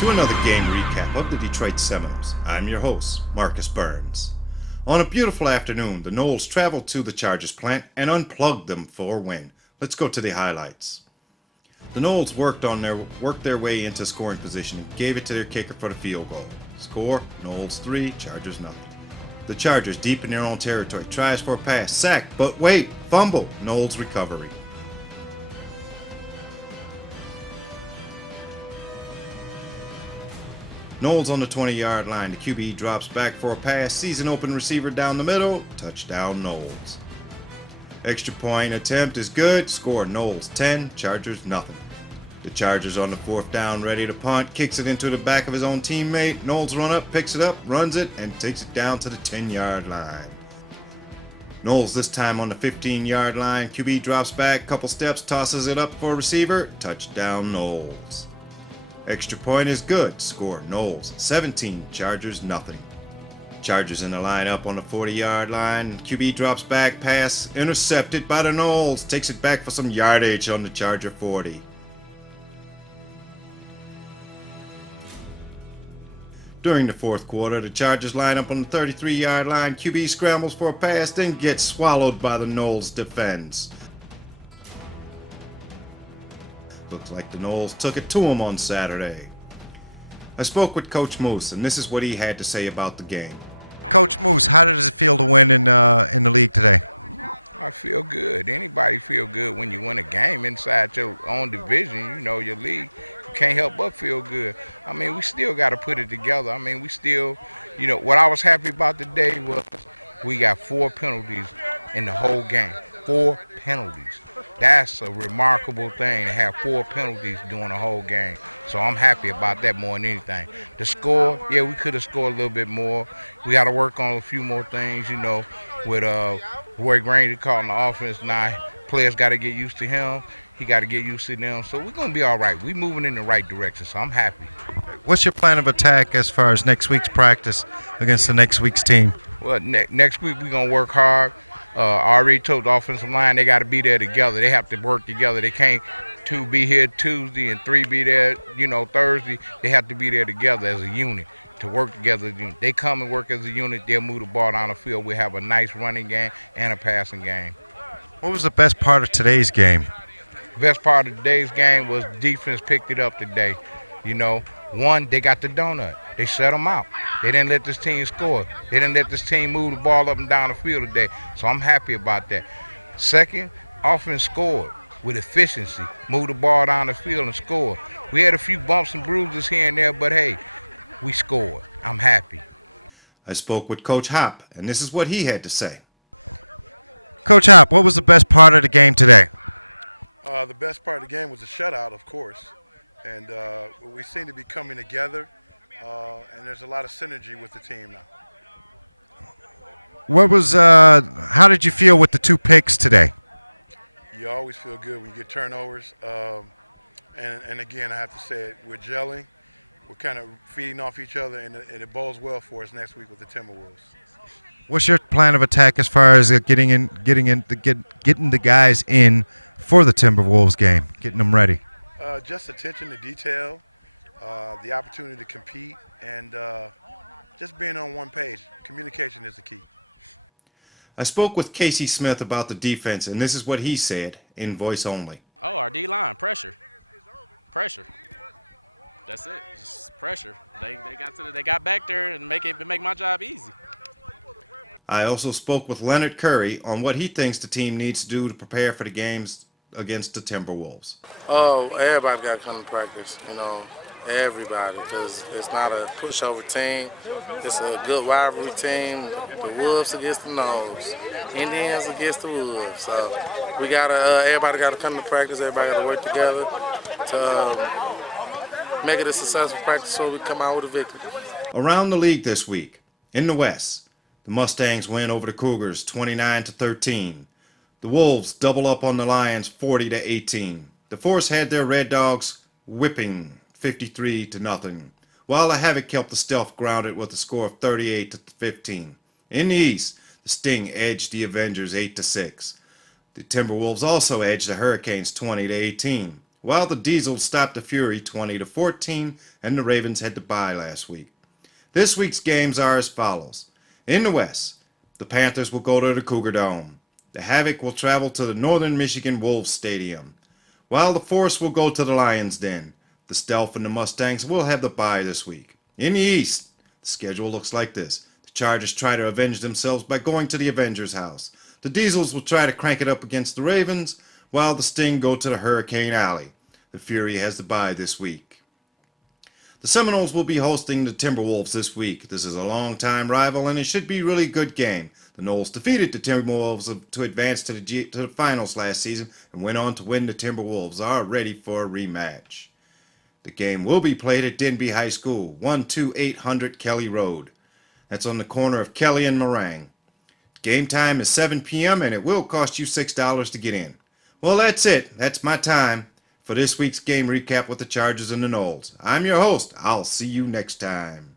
to another game recap of the Detroit Seminoles. I'm your host, Marcus Burns. On a beautiful afternoon, the Noles traveled to the Chargers plant and unplugged them for a win. Let's go to the highlights. The Noles worked their way into scoring position and gave it to their kicker for the field goal. Score, Noles 3, Chargers nothing. The Chargers, deep in their own territory, tries for a pass, sack, but wait, fumble, Noles recovery. Noles on the 20-yard line. The QB drops back for a pass, sees an open receiver down the middle. Touchdown, Noles. Extra point attempt is good. Score, Noles 10, Chargers nothing. The Chargers on the fourth down, ready to punt, kicks it into the back of his own teammate. Noles run up, picks it up, runs it, and takes it down to the 10-yard line. Noles this time on the 15-yard line. QB drops back, couple steps, tosses it up for a receiver. Touchdown, Noles. Extra point is good. Score, Noles 17, Chargers nothing. Chargers in the lineup on the 40-yard line. QB drops back, pass intercepted by the Noles. Takes it back for some yardage on the Charger 40. During the fourth quarter, the Chargers line up on the 33-yard line. QB scrambles for a pass, then gets swallowed by the Noles defense. Looks like the Noles took it to him on Saturday. I spoke with Coach Moose, and this is what he had to say about the game. Coach Moose, how does it feel to win in the league today? I feel good. Anybody feel good when you win a game inside your own division, your league. You can't help but feel good. I mean, we still got to put it together. I mean, we still, what I was happy about today was we got 4 penalties in the whole game. 4 penalties. That's a remarkable thing to have 4 penalties during the whole game. So I'm happy about that more than anything. The score, yeah, we could have scored a little bit more. We got to work on a few more things, with Roy Granger calling the offense now. Players got to get used to him. He got to get used to them. So we're going to be all right. We're moving in the right direction, so I'm happy. What's your plan of attack as far as next week's practice against the next week's team? Well, next week we're going to work hard. I already told the offensive line they got to be there together. They have to work together. They can't 2 be here Tuesday and 3 be there, Thursday. They have to be there together as a unit to work together. They come and work as a unit. They'll move the ball down the field. We have a nice running game and a passing game. What was the best part of today's game? Best part of today's game was defense picked it up today. One, they got the donut. They shut them out. They didn't let this team score. They didn't let this team move the ball up and down the field today. So I'm happy about that. Second, offense scored with efficiency. Moved the ball down the field and scored. We had a few bumps and bruises here and there, but hey, we scored. I'm happy. I spoke with Coach Hop, and this is what he had to say. Coach Hop, what was the best part of the game today? The best part of the game was the shutout, of course. And we seem to be coming together, and there's a lot of synergy with the team now. How did you feel with the 2 picks today? You always feel good when you get turnovers. And again, I have to say it, we're gelling. We're kind of feeding off each other, and it bodes well for us next week with the Timberwolves. What's your plan of attack as far as getting the guys in for the Timberwolves game, getting them ready? Just attention to detail, the opportunity to compete, and just being on one page. Communication is the key. I spoke with Casey Smith about the defense, and this is what he said in voice only. Oh, our D-line, pressure. That's it, just pressure. They got back there and make my job easy. I also spoke with Leonard Curry on what he thinks the team needs to do to prepare for the games against the Timberwolves. Oh, everybody got to come to practice, everybody, because it's not a pushover team. It's a good rivalry team. The Wolves against the Noles, Indians against the Wolves. So everybody got to come to practice. Everybody got to work together to make it a successful practice so we come out with a victory. Around the league this week, in the West, the Mustangs win over the Cougars 29-13. The Wolves double up on the Lions 40-18. The Force had their Red Dogs whipping 53-0, while the Havoc kept the Stealth grounded with a score of 38-15. In the East, the Sting edged the Avengers 8-6. The Timberwolves also edged the Hurricanes 20-18. while the Diesels stopped the Fury 20-14, and the Ravens had to bye last week. This week's games are as follows. In the West, the Panthers will go to the Cougar Dome. The Havoc will travel to the Northern Michigan Wolves Stadium, while the Force will go to the Lions Den. The Stealth and the Mustangs will have the bye this week. In the East, the schedule looks like this. The Chargers try to avenge themselves by going to the Avengers house. The Diesels will try to crank it up against the Ravens, while the Sting go to the Hurricane Alley. The Fury has the bye this week. The Seminoles will be hosting the Timberwolves this week. This is a long-time rival, and it should be a really good game. The Noles defeated the Timberwolves to advance to the finals last season and went on to win. The Timberwolves are ready for a rematch. The game will be played at Denby High School, 12800 Kelly Road. That's on the corner of Kelly and Meringue. Game time is 7 p.m. and it will cost you $6 to get in. Well, that's it. That's my time for this week's game recap with the Chargers and the Noles. I'm your host. I'll see you next time.